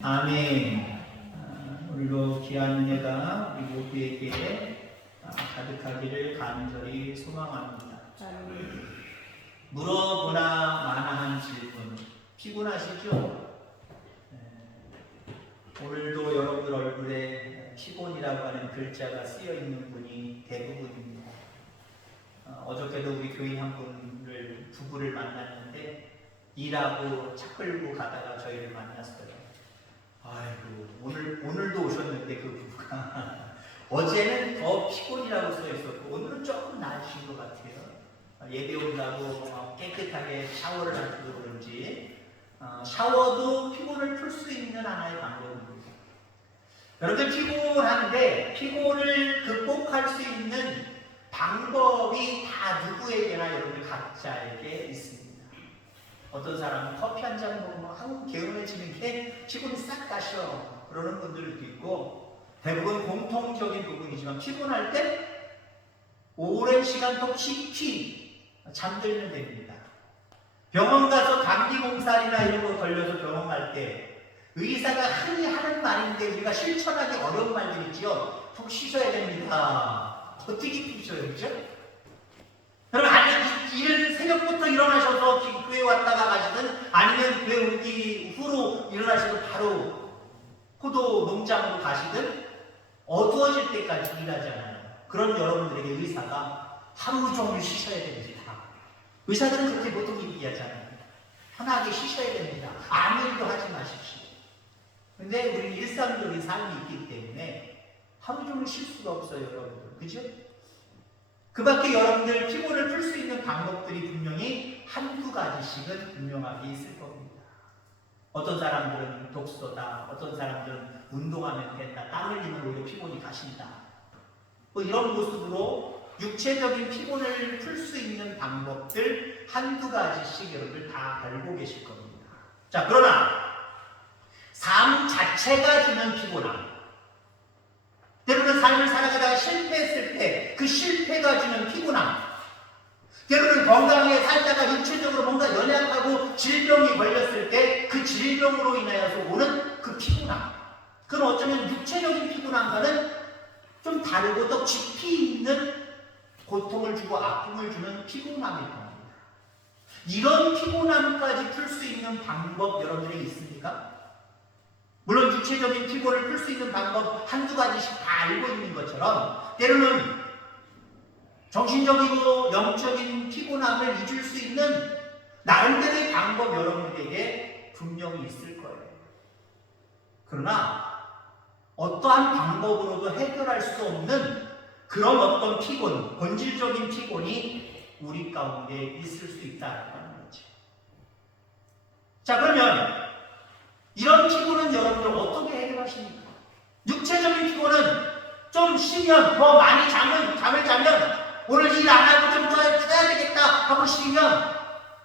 아멘. 오늘도 귀한 은혜가 우리 모두에게 가득하기를 간절히 소망합니다. 물어보나 마나한 질문, 피곤하시죠? 오늘도 여러분들 얼굴에 피곤이라고 하는 글자가 쓰여 있는 분이 대부분입니다. 어저께도 우리 교인 한 분을 부부를 만났는데 일하고 차 끌고 가다가 저희를 만났어요. 아이고, 오늘도 오셨는데 그 부부가 어제는 더 피곤이라고 써 있었고 오늘은 조금 나으신 것 같아요. 예배 온다고 깨끗하게 샤워를 하셔서 그런지 샤워도 피곤을 풀 수 있는 하나의 방법입니다. 여러분들 피곤한데 피곤을 극복할 수 있는 방법이 다 누구에게나 여러분들 각자에게 있습니다. 어떤 사람은 커피 한 잔 먹으면 아우 개운해지는 게 피곤이 싹 가셔 그러는 분들도 있고, 대부분 공통적인 부분이지만 피곤할 때 오랜 시간 더 깊이 잠들면 됩니다. 병원 가서 감기 몸살이나 이런 거 걸려서 병원 갈 때 의사가 흔히 하는 말인데 우리가 실천하기 어려운 말들이지요. 푹 쉬셔야 됩니다. 어떻게 푹 쉬어요, 그죠? 여러분, 아니면 이른 새벽부터 일어나셔서 교회 왔다가 가시든 아니면 교회 오기 후로 일어나셔서 바로 포도 농장으로 가시든 어두워질 때까지 일하잖아요. 그런 여러분들에게 의사가 하루 종일 쉬셔야 됩니다. 의사들은 그렇게 보통 얘기하잖아요. 편하게 쉬셔야 됩니다. 아무 일도 하지 마십시오. 근데 우리는 일상적인 삶이 있기 때문에 하루 종일 쉴 수가 없어요, 여러분들. 그죠? 그 밖에 여러분들 피곤을 풀 수 있는 방법들이 분명히 한두 가지씩은 분명하게 있을 겁니다. 어떤 사람들은 독서다, 어떤 사람들은 운동하면 된다, 땀 흘리면 오히려 피곤이 가신다. 뭐 이런 모습으로 육체적인 피곤을 풀 수 있는 방법들 한두 가지씩 여러분들 다 알고 계실 겁니다. 자, 그러나 삶 자체가 주는 피곤함, 때로는 삶을 살아가다가 실패했을 때 그 실패가 주는 피곤함, 때로는 건강하게 살다가 육체적으로 뭔가 연약하고 질병이 걸렸을 때 그 질병으로 인하여서 오는 그 피곤함, 그건 어쩌면 육체적인 피곤함과는 좀 다르고 더 깊이 있는 고통을 주고 아픔을 주는 피곤함일 겁니다. 이런 피곤함까지 풀 수 있는 방법 여러분들이 있습니까? 물론 육체적인 피곤을 풀 수 있는 방법 한두 가지씩 다 알고 있는 것처럼 때로는 정신적이고 영적인 피곤함을 잊을 수 있는 나름대로의 방법 여러분들에게 분명히 있을 거예요. 그러나 어떠한 방법으로도 해결할 수 없는 그런 어떤 피곤, 본질적인 피곤이 우리 가운데 있을 수 있다는 거죠. 자, 그러면 이런 피곤은 여러분들 어떻게 해결하십니까? 육체적인 피곤은 좀 쉬면, 더 많이 잠을 자면, 오늘 일 안 하고 좀 더 해야 되겠다 하고 쉬면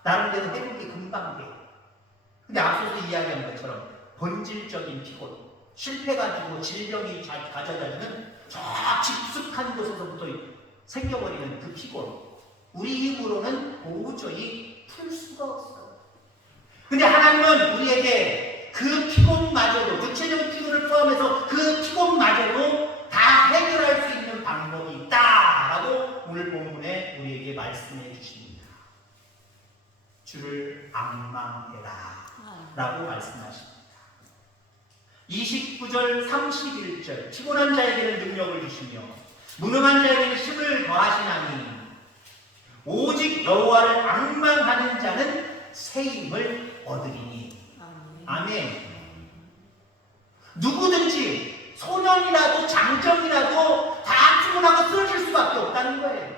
나름대로 회복이 금방 돼요. 근데 앞서서 이야기한 것처럼 본질적인 피곤, 실패가지고 질병이 가져다주는 저 깊숙한 곳에서부터 생겨버리는 그 피곤, 우리 힘으로는 도저히 풀 수가 없어요. 근데 하나님은 우리에게 그 피곤마저도, 육체적인 피곤을 포함해서 그 피곤마저도 다 해결할 수 있는 방법이 있다라고 오늘 본문에 우리에게 말씀해 주십니다. 주를 앙망해라 라고 말씀하십니다. 29절 31절 피곤한 자에게는 능력을 주시며 무능한 자에게는 힘을 더하시나니 오직 여호와를 앙망하는 자는 새 힘을 얻으리니. 아멘. 누구든지 소년이라도 장정이라도 다 피곤하고 쓰러질 수밖에 없다는 거예요.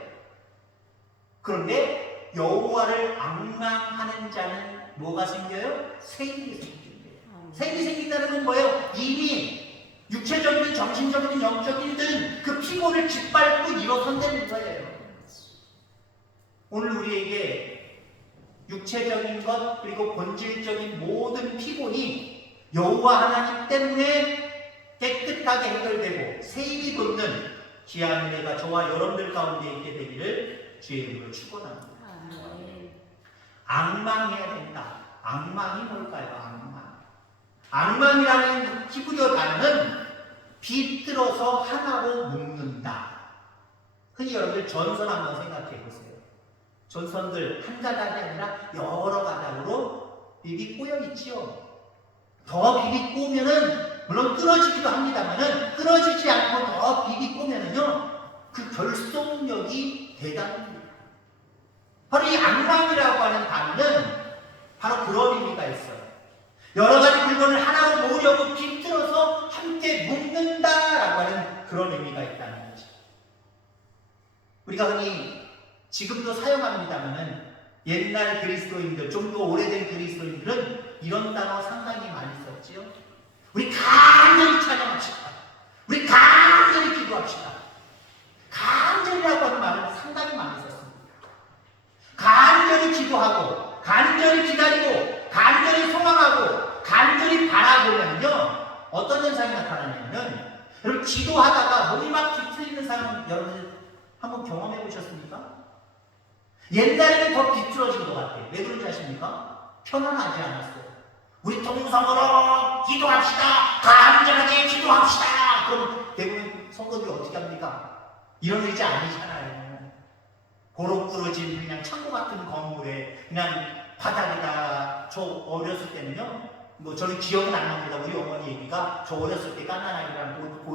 그런데 여호와를 앙망하는 자는 뭐가 생겨요? 새 힘이 생긴대요. 새 힘이 생긴다는 건 뭐예요? 이미 육체적이든 정신적이든 영적이든 그 피곤을 짓밟고 일어선다는 거예요. 오늘 우리에게 육체적인 것 그리고 본질적인 모든 피곤이 여호와 하나님 때문에 깨끗하게 해결되고 새 힘이 돋는 귀한 은혜가 저와 여러분들 가운데 있게 되기를 주의 이름으로 축원합니다. 앙망해야 된다. 앙망이 뭘까요? 앙망. 악망이라는 히브리어 단어는 비틀어서 하나로 묶는다. 흔히 여러분들 전선 한번 생각해 보세요. 전선들 한 가닥이 아니라 여러 가닥으로 비비 꼬여 있지요. 더 비비 꼬면은 물론 끊어지기도 합니다만은 끊어지지 않고 더 비비 꼬면은요 그 결속력이 대단합니다. 바로 이 악망이라고 하는 단어는 바로 그런 의미가 있어요. 여러 가지 물건을 하나로 모으려고 비틀어서 함께 묶는다라고 하는 그런 의미가 있다는 거죠. 우리가 흔히 지금도 사용합니다만은 옛날 그리스도인들, 좀 더 오래된 그리스도인들은 이런 단어 상당히 많이 썼지요. 우리 간절히 찬양합시다. 우리 간절히 기도합시다. 간절이라고 하는 말을 상당히 많이 썼습니다. 간절히 기도하고, 간절히 기다리고, 간절히 소망하고, 간절히 바라보면요 어떤 현상이 나타나냐면, 여러분 기도하다가 몸이 막 뒤틀리는 사람 여러분 한번 경험해 보셨습니까? 옛날에는 더 비틀어진 것 같아요. 왜 그런지 아십니까? 편안하지 않았어요. 우리 동성으로 기도합시다. 간절하게 기도합시다. 그럼 대부분 성도들이 어떻게 합니까? 이런 의지 아니잖아요. 고록부러진 그냥 창고 같은 건물에 그냥 바닥에다 저 어렸을 때는요. 뭐 저는 기억은 안 납니다. 우리 어머니 얘기가 저 어렸을 때 깐난아기랑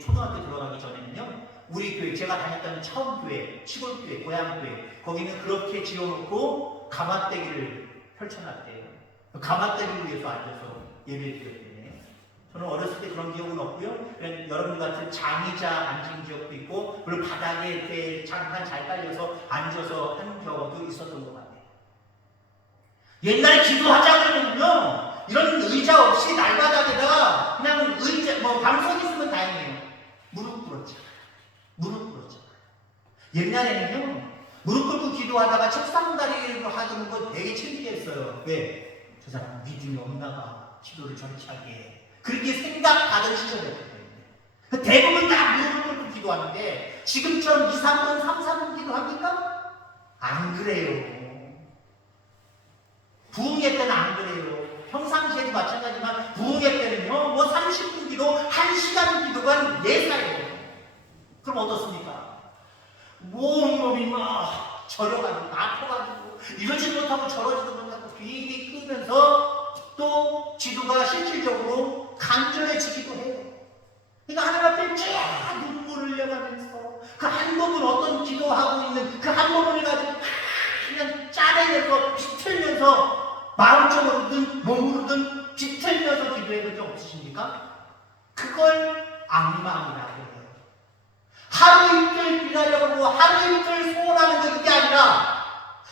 초등학교 들어가기 전에는요. 우리 교회, 제가 다녔던 처음 교회, 시골 교회, 고향 교회, 거기는 그렇게 지어놓고 가마떼기를 펼쳐놨대요. 가마떼기 위에서 앉아서 예배를 드렸대요. 저는 어렸을 때 그런 기억은 없고요. 여러분 같은 장의자 앉은 기억도 있고, 그리고 바닥에 이렇게 장판 잘 깔려서 앉아서 하는 경우도 있었던 것 같아요. 옛날에 기도하자 그러면요, 이런 의자 없이 날바닥에다가 그냥 의자, 방석 있으면 다행이에요. 무릎 꿇었죠. 무릎 꿇었죠. 옛날에는요, 무릎 꿇고 기도하다가 책상 다리를 하는 거 되게 창피했어요. 왜? 저 사람 믿음이 없나 봐. 기도를 저렇게 하게. 그렇게 생각하던 시절이었거든요. 대부분 다 무릎 꿇고 기도하는데, 지금처럼 2, 3분, 3, 4분 기도합니까? 안 그래요. 부흥회 때는 안 그래요. 평상시에도 마찬가지지만 부흥회 때는요, 30분 기도, 1시간 기도가 예사예요. 그럼 어떻습니까? 몸이 막 저려가지고 아파가지고 이러지 못하고 저러지도 못하고 비비 끄면서 또 기도가 실질적으로 간절해지기도 해요. 그러니까 하나님 앞에 쫙 눈물을 흘려가면서 그 한 부분 어떤 기도하고 있는 그 한 부분을 가지고 그냥 짜내면서 비틀면서 마음적으로든 몸으로든 비틀면서 기도해 본 적 없으십니까? 그걸 악망이라고 해요. 하루 이틀 기다려보고 하루 이틀 소원하는 거 그게 아니라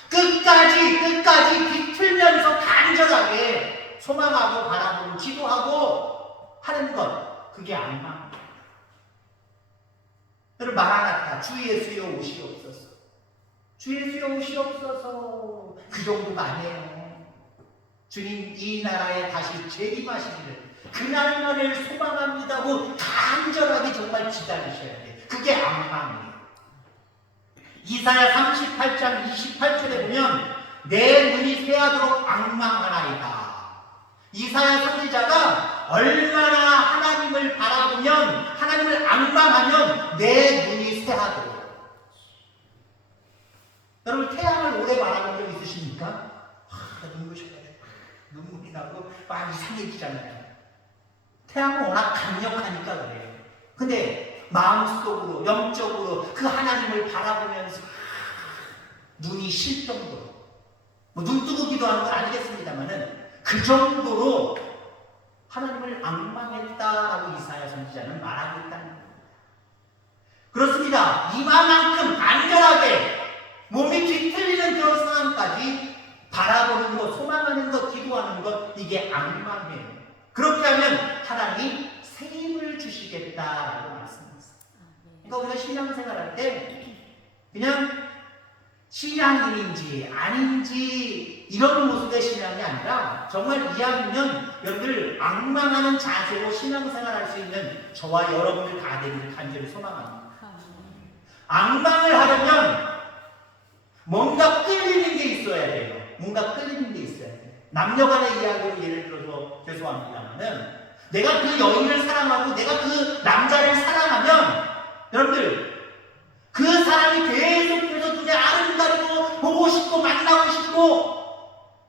끝까지 비틀면서 간절하게 소망하고 바라보고 기도하고 하는 것, 그게 악망. 여러분, 마라나타, 주 예수여 오시옵소서. 주 예수여 오시옵소서. 그 정도가 아니에요. 주님 이 나라에 다시 재림하시기를 그날만을 소망합니다고 간절하게 정말 기다리셔야 돼요. 그게 악망이에요. 이사야 38장 28절에 보면 내 눈이 새하도록 악망하나이다. 이사야 선지자가 얼마나 하나님을 바라보면, 하나님을 악망하면 내 눈이 새하도록. 여러분, 태양을 오래 바라본 적 있으십니까? 눈부셔가지고 눈물이 나고 막 이상해지잖아요. 태양은 워낙 강력하니까 그래요. 근데 마음속으로, 영적으로 그 하나님을 바라보면서 눈이 실 정도로, 눈 뜨고 기도하는 건 아니겠습니다만은 그 정도로 하나님을 악망했다라고 이사야 선지자는 말하고 있다는 거예요. 그렇습니다. 이만큼 간절하게 몸이 뒤틀리는 그런 상황까지 바라보는 것, 소망하는 것, 기도하는 것, 이게 악망이에요. 그렇게 하면 하나님이 새 힘을 주시겠다라고 말씀했어요. 그러니까 우리가 신앙생활할 때 그냥 신앙인인지 아닌지 이런 모습의 신앙이 아니라 정말 이왕이면 여러분들 악망하는 자세로 신앙생활할 수 있는 저와 여러분들 다 되기를 간절히 소망합니다. 악망을 하려면 뭔가 끌리는 게 있어야 돼요. 뭔가 끌리는 게 있어야 돼요. 남녀간의 이야기로 예를 들어서 죄송합니다만 뭐냐면 내가 그 여인을 사랑하고 내가 그 남자를 사랑하면 여러분들 그 사람이 계속해서 눈에 아른거리고 보고 싶고 만나고 싶고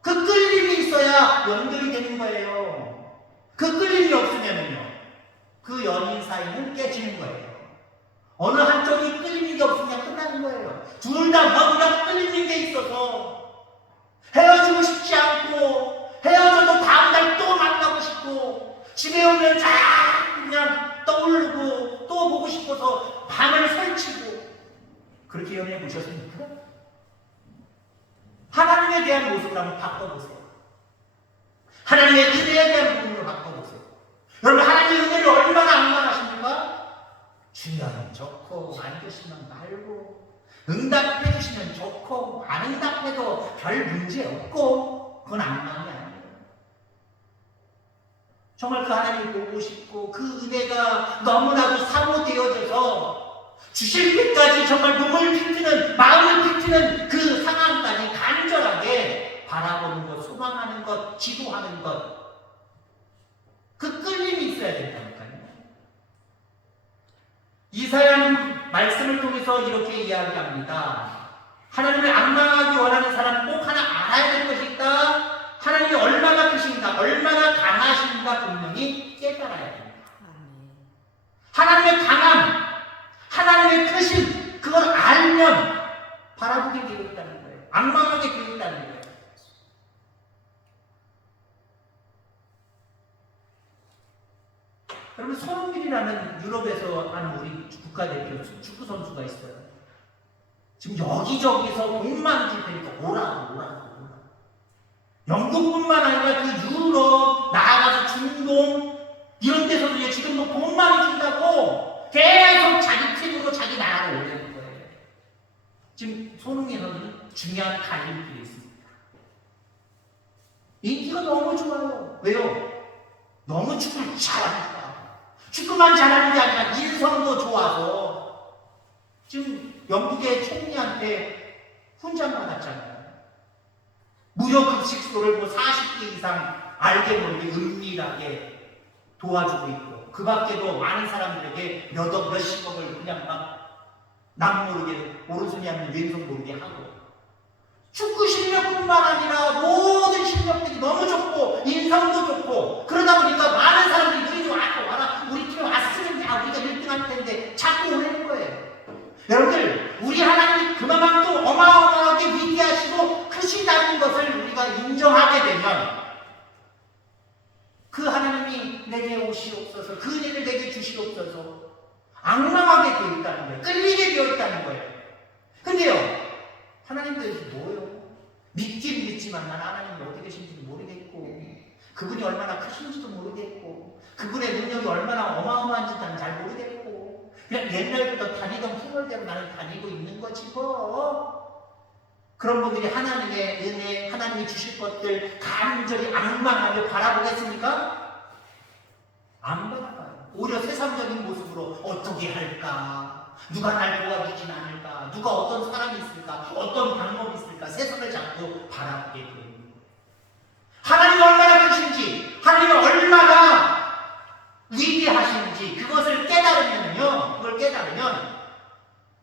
그 끌림이 있어야 연결이 되는 거예요. 그 끌림이 없으면요 그 연인 사이는 깨지는 거예요. 어느 한쪽이 끌리는 게 없으면 끝나는 거예요. 둘 다 뭔가 끌리는 게 있어서 헤어지고 싶지 않고 헤어져도 다음날 또 만나고 싶고 집에 오면 자꾸 그냥 떠오르고 또 보고 싶어서 밤을 설치고 그렇게 연애해 보셨습니까? 하나님에 대한 모습을 한번 바꿔보세요. 하나님의 은혜에 대한 부분으로 바꿔보세요. 여러분 하나님의 은혜를 얼마나 악망하십니까? 주면 좋고 안 주시면 말고 응답해 주시면 좋고 안 응답해도 별 문제 없고 그건 악망이 아니에요. 정말 그 하나님을 보고 싶고 그 은혜가 너무나도 사모되어져서 주실 때까지 정말 눈물 피트는 마음을 피 트는 그 상황까지 간절하게 바라보는 것, 소망하는 것, 기도하는 것 그 끌림이 있어야 된다니까요. 이사야는 말씀을 통해서 이렇게 이야기합니다. 하나님을 악망하기 원하는 사람은 꼭 하나 알아야 될 것이 있다. 하나님이 얼마나 크신가, 얼마나 강하신가 분명히 깨달아야 됩니다. 하나님의 강함, 하나님의 크신 그걸 알면 바라보게 되어 있다는 거예요. 악망하게 되어 있다는 거예요. 여러분 손흥민이라는 유럽에서 하는 우리 국가대표 축구 선수가 있어요. 지금 여기저기서 돈만 줄 테니까 오라고. 영국뿐만 아니라 그 유럽 나아가서 중동 이런 데서도 지금도 돈 많이 준다고 계속 자기 팀으로 자기 나라로 오려는 거예요. 지금 손흥민 선수는 중요한 갈림길에 있습니다. 인기가 너무 좋아요. 왜요? 너무 축구를 잘하니까. 축구만 잘하는 게 아니라 인성도 좋아서 지금 영국의 총리한테 훈장 받았잖아요. 무료 급식소를 40개 이상 알게 모르게 은밀하게 도와주고 있고 그 밖에도 많은 사람들에게 몇십억을 그냥 막 남 모르게 오른손이 아니면 왼손 모르게 하고 축구 실력뿐만 아니라 모든 실력들이 너무 좋고 인성도 좋고 그러다 보니까 많은 사람들이 우리 좀 와라 우리 팀에 왔으면 우리가 1등 할 텐데 자꾸 오는 거예요. 여러분들 우리 하나님이 그만큼 어마어마하게 위대하시고 크시다는 것을 우리가 인정하게 되면 그 하나님이 내게 오시옵소서 그 은혜를 내게 주시옵소서 악망하게 되어 있다는 거예요. 끌리게 되어 있다는 거예요. 근데요 하나님도 뭐예요? 믿긴 믿지만 난 하나님이 어떻게 계신지도 모르겠고 그분이 얼마나 크신지도 모르겠고 그분의 능력이 얼마나 어마어마한지 난 잘 모르겠고 그냥 옛날부터 다니던 풍월대로 나는 다니고 있는 거지 뭐. 그런 분들이 하나님의 은혜, 하나님이 주실 것들 간절히 악망하며 바라보겠습니까? 안 바라봐요. 오히려 세상적인 모습으로 어떻게 할까? 누가 날 도와주진 않을까? 누가 어떤 사람이 있을까? 어떤 방법이 있을까? 세상을 자꾸 바라보게 됩니다. 하나님이 얼마나 크신지, 하나님이 얼마나 위대하신지 그것을 깨달으면요, 그걸 깨달으면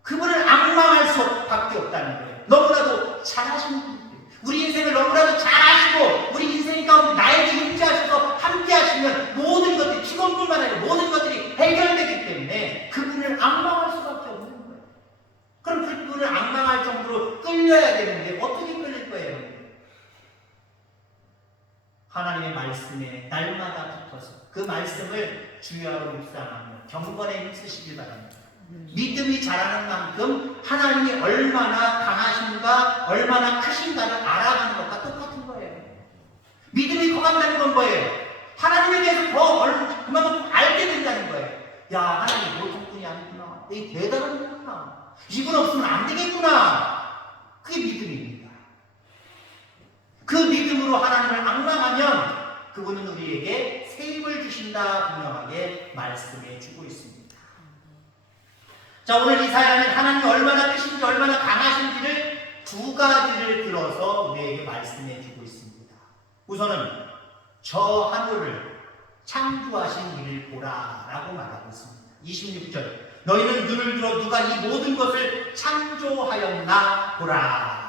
그분을 악망할 수밖에 없다는 거예요. 너무나도 잘하시는 분이에요. 우리 인생을 너무나도 잘하시고 우리 인생 가운데 나에게 임재하셔서 함께 하시면 모든 것들이 피곤뿐만 아니라 모든 것들이 해결되기 때문에 그분을 악망할 수밖에 없는 거예요. 그럼 그분을 악망할 정도로 끌려야 되는데 어떻게 끌릴 거예요? 하나님의 말씀에 날마다 붙어서 그 말씀을 주야로 묵상하며 경건에 힘쓰시길 바랍니다. 믿음이 자라는 만큼 하나님이 얼마나 강하신가 얼마나 크신가를 알아가는 것과 똑같은 거예요. 믿음이 커간다는 건 뭐예요? 하나님에 대해서 더 그만큼 알게 된다는 거예요. 야 하나님 보통 분이 아니구나. 이 대단한 분이구나. 이분 없으면 안 되겠구나. 그게 믿음입니다. 그 믿음으로 하나님을 악망하면 그분은 우리에게 새 힘을 주신다 분명하게 말씀해 주고 있습니다. 자, 오늘 이사야는 하나님이 얼마나 크신지 얼마나 강하신지를 두 가지를 들어서 우리에게 말씀해 주고 있습니다. 우선은 저 하늘을 창조하신 이를 보라 라고 말하고 있습니다. 26절 너희는 눈을 들어 누가 이 모든 것을 창조하였나 보라.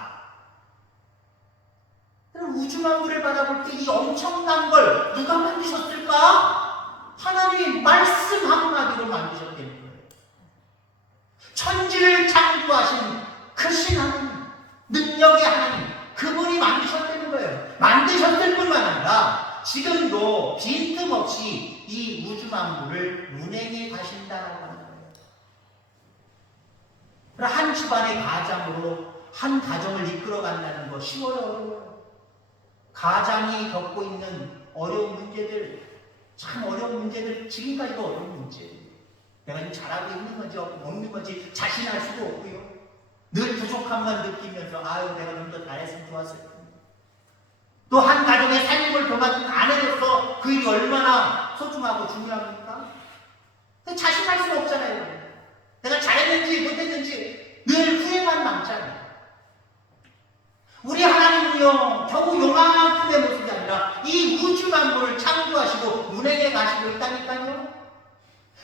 우주만물을 바라볼 때 이 엄청난 걸 누가 만드셨을까? 하나님이 말씀 한마디로 만드셨다는 거예요. 천지를 창조하신 크신 하나님, 능력의 하나님, 그분이 만드셨다는 거예요. 만드셨을 뿐만 아니라 지금도 빈틈없이 이 우주만물을 운행해 가신다라고 하는 거예요. 한 집안의 가장으로 한 가정을 이끌어 간다는 거 쉬워요, 어려워요? 가장이 겪고 있는 어려운 문제들, 참 어려운 문제들, 지금까지도 어려운 문제. 내가 지금 잘하고 있는 건지 없는 건지 자신할 수도 없고요. 늘 부족함만 느끼면서 아유 내가 좀 더 잘했으면 좋았을 텐데. 또 한 가정의 살림을 도맡은 아내로서 그 일이 얼마나 소중하고 중요합니까? 자신할 수는 없잖아요. 내가 잘했는지 못했는지 늘 후회만 남잖아요. 우리 하나님은요 겨우 요만큼의 모습이 아니라 이 우주 만물을 창조하시고 운행해 가시고 있다니까요.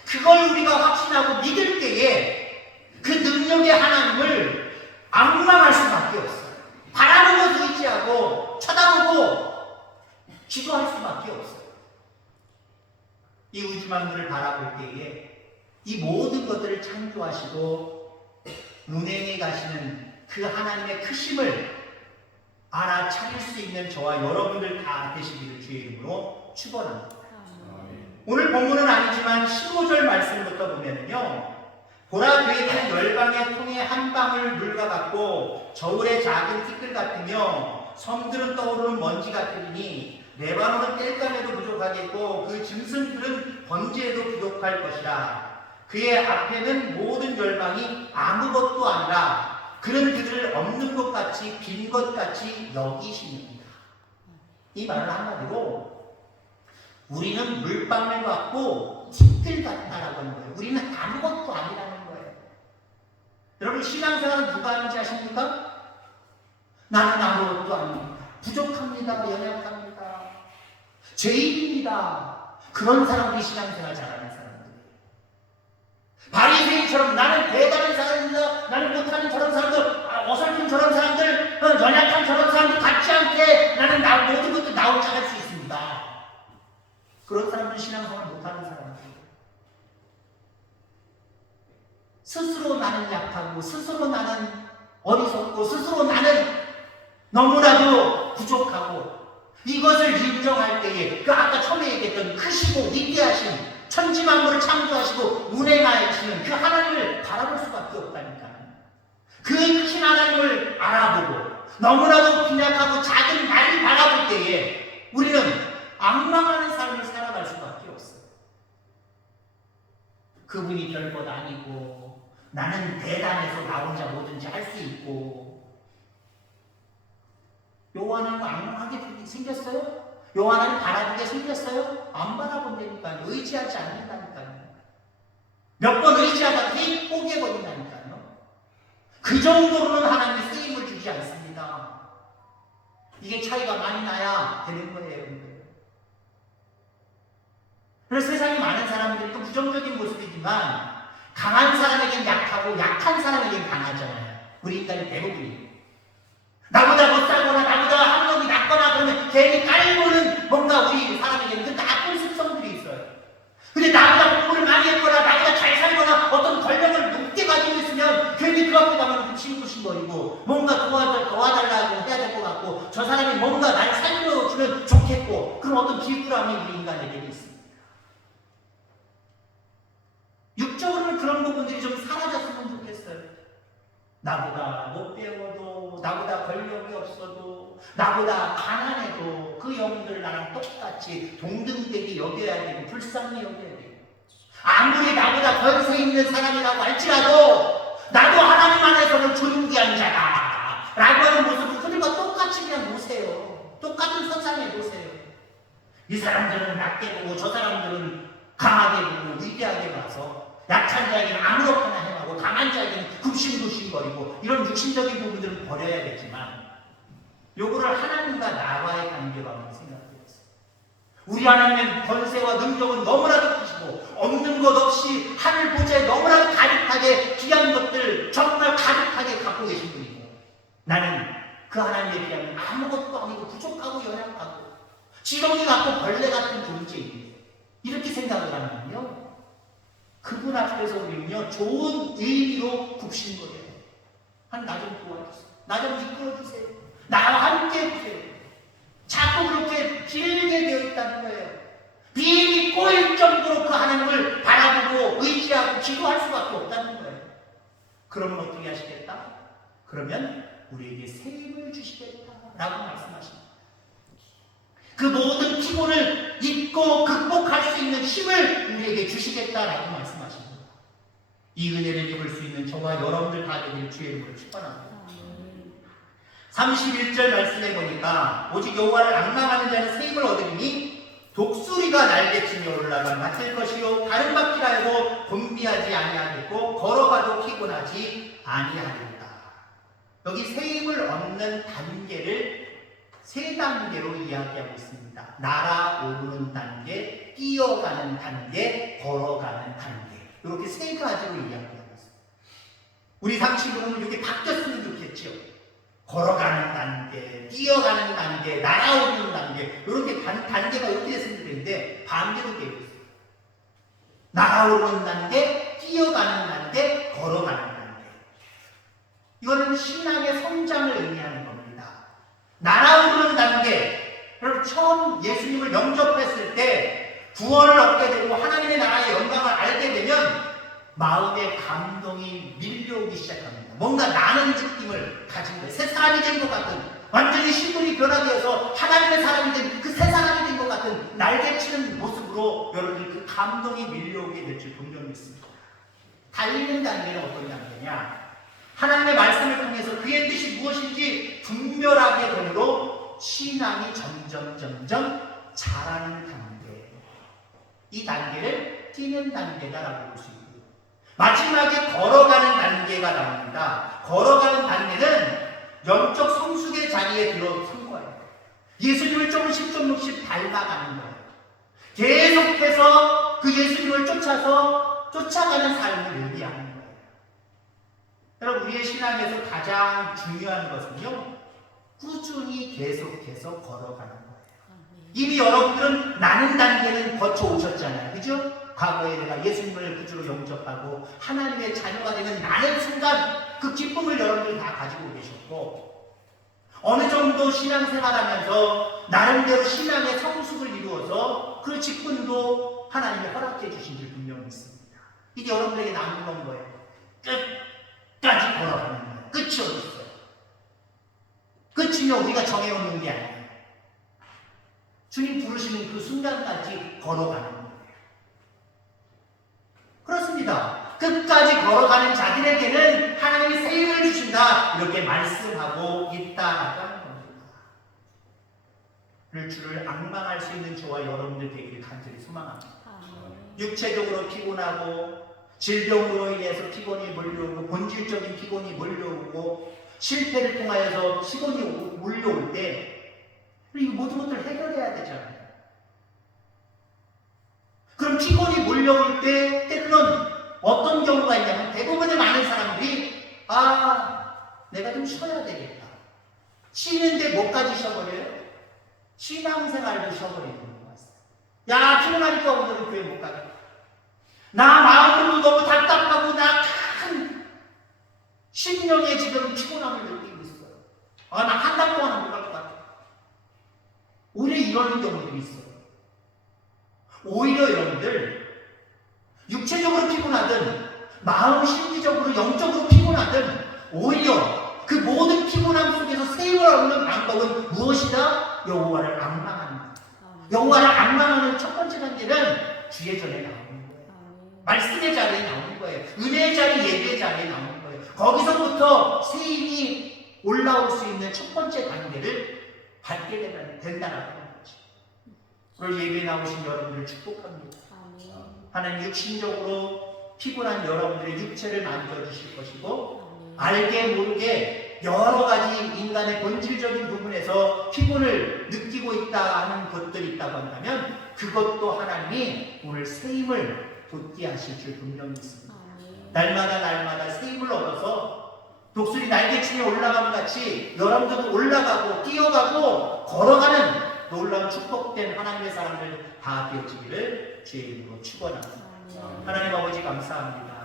그걸 우리가 확신하고 믿을 때에 그 능력의 하나님을 앙망할 수밖에 없어요. 바라보고 의지하고 쳐다보고 기도할 수밖에 없어요. 이 우주 만물을 바라볼 때에 이 모든 것들을 창조하시고 운행해 가시는 그 하나님의 크심을 알아차릴 수 있는 저와 여러분들 다 되시기를 주의 이름으로 축원합니다. 오늘 본문은 아니지만 15절 말씀부터 보면요. 보라 그에게는 열방의 통에 한 방울 물과 같고 저울의 작은 티끌 같으며 섬들은 떠오르는 먼지 같으니 레바논은 땔감에도 부족하겠고 그 짐승들은 번제에도 부족할 것이라. 그의 앞에는 모든 열방이 아무것도 아니라 그는 그들을 없는 것 같이 빈 것 같이 여기십니다. 이 말은 한마디로 우리는 물방울 같고 티끌 같다라고 하는 거예요. 우리는 아무것도 아니라는 거예요. 여러분 신앙생활은 누가 하는지 아십니까? 나는 아무것도 아닙니다. 부족합니다. 연약합니다. 죄인입니다. 그런 사람들이 신앙생활 잘하는 사람들이에요. 바리새인처럼 나는 대단한 사람입니다. 나는 못하는 저런 사람들, 어설픈 저런 사람들, 연약한 저런 사람들 같지 않게 나는 모든 것도 나 혼자 할 수 있습니다. 그런 사람들은 신앙생활 못하는 사람들이에요. 스스로 나는 약하고 스스로 나는 어리석고 스스로 나는 너무나도 부족하고 이것을 인정할 때에 그 아까 처음에 얘기했던 크시고 위대하신 천지만물을 창조하시고 운행하시는 그 하나님을 바라볼 수밖에 없다니까요. 그 크신 하나님을 알아보고 너무나도 빈약하고 작은 나를 바라볼 때에 우리는 앙망하는 삶을 살아갈 수밖에 없어요. 그분이 별것 아니고 나는 대단해서 나 혼자 뭐든지 할 수 있고. 요한은 앙망하게 생겼어요? 요한은 바라보게 생겼어요? 안 바라본다니까요. 의지하지 않는다니까요. 몇 번 의지하다가 포기해버린다니까요. 그 정도로는 하나님이 쓰임을 주지 않습니다. 이게 차이가 많이 나야 되는 거예요. 그래서 세상에 많은 사람들이 또 부정적인 모습이지만 강한 사람에겐 약하고 약한 사람에겐 강하잖아요. 우리 인간이 대부분이. 나보다 못 살거나 나보다 학력이 낮거나 그러면 괜히 깔보는 뭔가 우리 사람에게는 그 나쁜 습성들이 있어요. 근데 나보다 공부를 많이 했거나 나보다 잘 살거나 어떤 권력을 높게 가지고 있으면 괜히 그 앞에 가면 싱긋싱거리고 뭔가 도와달라고 해야 될 것 같고 저 사람이 뭔가 날 살려주면 좋겠고 그런 어떤 기구람이 우리 인간에게는 있습니다. 육적으로는 그런 부분들이 좀 사라졌으면 좋겠어요. 나보다 못 배워도 나보다 권력이 없어도 나보다 가난해도 그 영혼들 나랑 똑같이 동등되게 여겨야 되고 불쌍히 여겨야 되고 아무리 나보다 권세 있는 사람이라고 할지라도 나도 하나님 안에서는 존귀한 자다 라고 하는 모습을 그들과 똑같이 그냥 보세요. 똑같은 선상에 보세요. 이 사람들은 낮게 보고 저 사람들은 강하게 보고 위대하게 봐서 약한 자에게는 아무렇게나 행하고 강한 자에게는 굽신굽신거리고 이런 육신적인 부분들은 버려야겠지만 요거를 하나님과 나와의 관계로 한번 생각해보세요. 우리 하나님은 권세와 능력은 너무나도 크시고 없는 것 없이 하늘 보좌에 너무나도 가득하게 귀한 것들 정말 가득하게 갖고 계신 분이고, 나는 그 하나님에 비하면 아무것도 아니고 부족하고 연약하고 지렁이 같고 벌레 같은 존재입니다. 이렇게 생각을 하면요, 그분 앞에서 우리는요 좋은 의미로 굽신 거예요. 나 좀 도와주세요. 나 좀 이끌어주세요. 나와 함께 해주세요. 자꾸 그렇게 길게 되어 있다는 거예요. 비행이 꼬일 정도로 그 하나님을 바라보고 의지하고 기도할 수밖에 없다는 거예요. 그러면 어떻게 하시겠다? 그러면 우리에게 새 힘을 주시겠다라고 말씀하십니다. 그 모든 피곤을 잊고 극복할 수 있는 힘을 우리에게 주시겠다라고 말씀하십니다. 이 은혜를 입을 수 있는 저와 여러분들 다 되기를 주의 이름으로 축원합니다. 31절 말씀해 보니까 오직 여호와를 앙망하는 자는 새 힘을 얻으리니 독수리가 날개치며 올라가 맡을 것이요 다른 바퀴라 해도 곤비하지 아니하겠고 걸어가도 피곤하지 아니하리라. 여기 새 힘을 얻는 단계를 세 단계로 이야기하고 있습니다. 날아오르는 단계, 뛰어가는 단계, 걸어가는 단계, 이렇게 세 가지로 이야기하고 있습니다. 우리 상식으로는 이게 바뀌었으면 좋겠죠. 걸어가는 단계, 뛰어가는 단계, 날아오르는 단계, 이렇게 단계가 이렇게 됐으면 좋겠는데 반대로 되어 있어요. 날아오르는 단계, 뛰어가는 단계, 걸어가는 단계. 이거는 신앙의 성장을 의미하는 겁니다. 날아오르는 단계, 여러분 처음 예수님을 영접했을 때 구원을 얻게 되고 하나님의 나라의 영광을 알게 되면 마음의 감동이 밀려오기 시작합니다. 뭔가 나는 느낌을 가진 거예요. 새 사람이 된 것 같은, 완전히 신분이 변화되어서 하나님의 사람이 된 그 새 사람이 된 것 같은 날개치는 모습으로 여러분들 그 감동이 밀려오게 될 줄 분명히 믿습니다. 달리는 단계는 어떤 단계냐? 하나님의 말씀을 통해서 그의 뜻이 무엇인지 분별하게 되므로 신앙이 점점 자라는 단계. 이 단계를 뛰는 단계다라고 볼 수 있고요. 마지막에 걸어가는 단계가 나옵니다. 걸어가는 단계는 영적 성숙의 자리에 들어선 거예요. 예수님을 조금씩 닮아가는 거예요. 계속해서 그 예수님을 쫓아가는 삶을 의미하는 거예요. 여러분, 우리의 신앙에서 가장 중요한 것은요, 꾸준히 계속해서 걸어가는 거예요. 이미 여러분들은 나는 단계는 거쳐오셨잖아요. 그죠? 과거에 내가 예수님을 구주로 영접하고 하나님의 자녀가 되는 나는 순간 그 기쁨을 여러분들이 다 가지고 계셨고, 어느 정도 신앙생활하면서 나름대로 신앙의 성숙을 이루어서 그 직분도 하나님이 허락해 주신 줄 분명히 있습니다. 이제 여러분들에게 남은 건 뭐예요? 끝까지 걸어가는 거예요. 끝이 어디 있어요? 끝이면 우리가 정해놓는 게 아니에요. 주님 부르시는 그 순간까지 걸어가는 거예요. 그렇습니다. 끝까지 걸어가는 자들에게는 하나님이 새 힘을 주신다, 이렇게 말씀하고 있다라고 하는 겁니다. 주를 앙망할 수 있는 저와 여러분들 되기를 간절히 소망합니다. 육체적으로 피곤하고 질병으로 인해서 피곤이 몰려오고 본질적인 피곤이 몰려오고 실패를 통하여서 피곤이 몰려올 때 이 모든 것들을 해결해야 되잖아요. 그럼 피곤이 몰려올 때 때로는 어떤 경우가 있냐면 대부분의 많은 사람들이 내가 좀 쉬어야 되겠다. 쉬는데 뭐까지 쉬어버려요? 신앙생활도 쉬어버리는 것 같아요. 야, 피곤하니까 오늘은 교회 못 가겠다. 나 마음으로 너무 답답하고 나 큰 심령에 지금 피곤함을 느끼고 있어요. 나 한 달 동안 못 갈 것 같아. 오히려 이런 경우들이 있어요. 오히려 여러분들 육체적으로 피곤하든 마음 심리적으로 영적으로 피곤하든 오히려 그 모든 피곤함 속에서 새 힘을 얻는 방법은 무엇이다? 여호와를 앙망하는 것. 여호와를 앙망하는 첫 번째 단계는 주의 전에 나오는 거예요. 말씀의 자리에 나오는 거예요. 은혜의 자리, 예배의 자리에 나오는 거예요. 거기서부터 새 힘이 올라올 수 있는 첫 번째 단계를 밟게 된다라고 하는 거죠. 오늘 예배에 나오신 여러분들을 축복합니다. 하나님 육신적으로 피곤한 여러분들의 육체를 만져주실 것이고 알게 모르게 여러 가지 인간의 본질적인 부분에서 피곤을 느끼고 있다 하는 것들이 있다고 한다면 그것도 하나님이 오늘 새 힘을 돋게 하실 줄 분명히 있습니다. 날마다 새 힘을 얻어서 독수리 날개치며 올라가는 같이 여러분들도 올라가고 뛰어가고 걸어가는 놀라운 축복된 하나님의 사람들 다 되어지기를 주의 이름으로 축원합니다. 하나님 아버지 감사합니다.